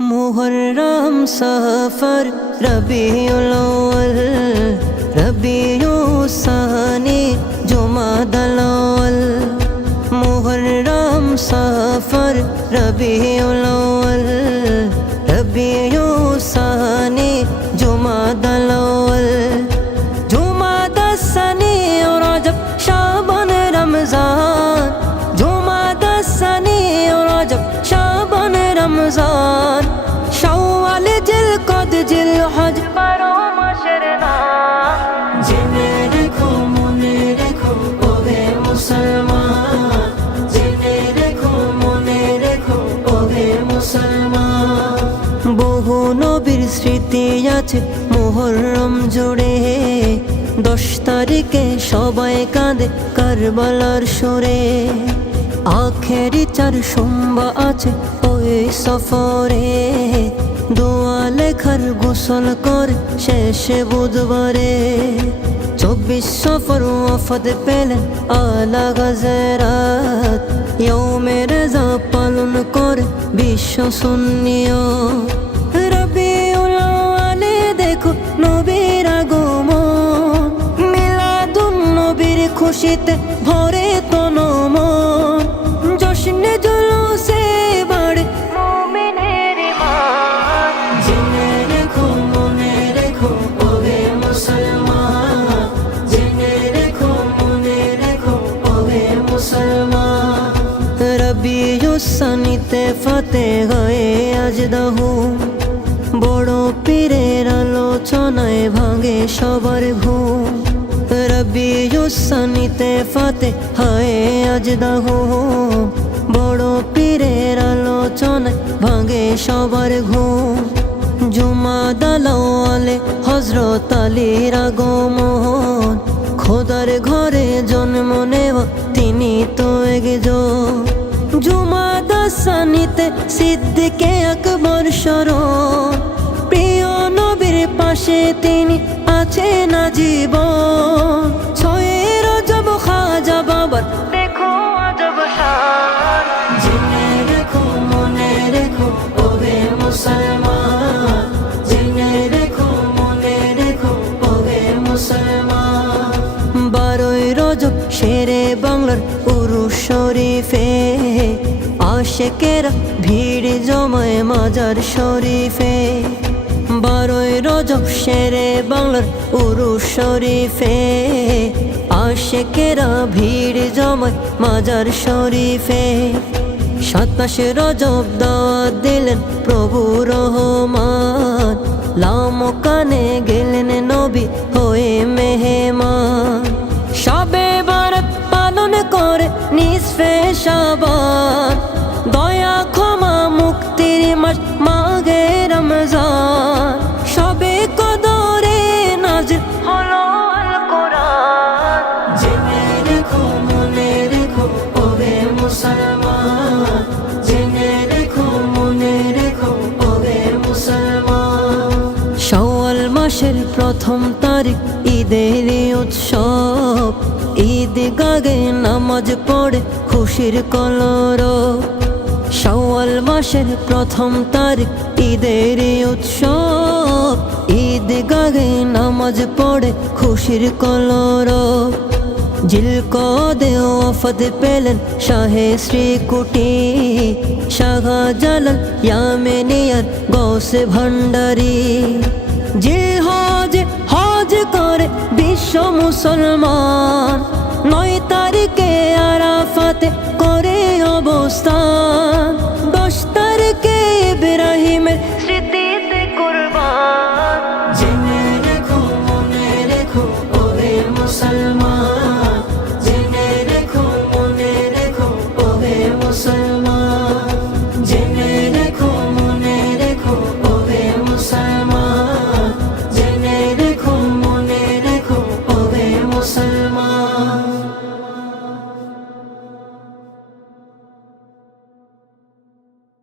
मुहर्रम सफर रबीउल अव्वल रबीउस सानी जुमादल अव्वल मुहर्रम सफर रबीउल अव्वल रबीउस सानी जुमादल अव्वल जुमादस सानी और रजब शाबान रमजान जुमादस सानी और रजब शाबान रमजान शव्वाल जिलकद जिलहज बारो मासेर नाम जेने रेखो मने रेखो ओगे मुसलमान जेने रेखो मने रेखो ओगे मुसलमान बहु नबीर स्मृति आछे मुहर्रम जुड़े 10 तारिखे सबाई काঁদে কারবালার সুরে आखेरी 4 সোমবার আছে ওই সফরে দোয়া লেখার গোসল করে শেষে বুধবারে 24 সফর ওয়াফাত পেলেন আলা গাজরাত ইয়াউমে রেজা পালন করে বিশ্ব সুন্নিয়ত রবিউল আউয়ালে দেখো নবীর আগমন মিলাদুন নবীর খুশিতে ভরে তন মন জশ্নে জুলুসে বাড়ে মুমিনের ঈমান জেনে রেখো মনে রেখো ওহে মুসলমান জেনে রেখো মনে রেখো ওহে মুসলমান রবিউস সানিতে ফাতে হয়ে আজ দাহু বড় পীরের আলোচনায় ভাঙে সবার ঘুম রবিউস সানিতে ফাতে হয় আজ দাহু বড় পীরের আলোচনায় ভাঙে সবার ঘুম জুমাদাল আউয়ালে হযরত আলীর আগমন খোদার ঘরে জন্ম নেওয়া তিনি তো একজন জুমাদাস সানিতে সিদ্দিকে আকবর স্মরণ প্রিয় নবীর পাশে তিনি আছেন আজীবন 6 রজব খাজা বাবার দেখো আজব শান জেনে রেখো মনে রেখো ওহে মুসলমান জেনে রেখো মনে রেখো ওহে মুসলমান 12 রজব শেরে বাংলার উরুস শরীফে আশেকেরা ভিড় জমায় মাজার শরীফে 12 রজব শেরে বাংলার উরুস শরীফে আশেকেরা ভিড় জমায় মাজার শরীফে 27 রজব দাওয়াত দিলেন প্রভু রহমান লামকানে গেলেন নবী হয়ে মেহমান শবে বরাত পালন করে নিসফে শাবান দয়া ক্ষমা মুক্তির মাস মাহে রমজান শবে কদরে নাজিল হলো আল কোরআন জেনে রেখো মনে রেখো ওহে মুসলমান জেনে রেখো মনে রেখো ওহে মুসলমান শাওয়াল মাসের প্রথম তারিখ ঈদের উৎসব ঈদ গাগে নামাজ পড়ে খুশির কলরব শাওয়াল মাসের প্রথম তারিখ ঈদের উৎসব ঈদ গাগে নামাজ পড়ে খুশির কলরব জিলকদে ওয়াফাত পেলেন শাহে শ্রীকুটি শাহজালাল ইয়ামেনিয়ার গৌসে ভান্ডারী জিলহজে হজ করে বিশ্ব মুসলমান 9 তারিখে আরাফাতে করে অবস্থান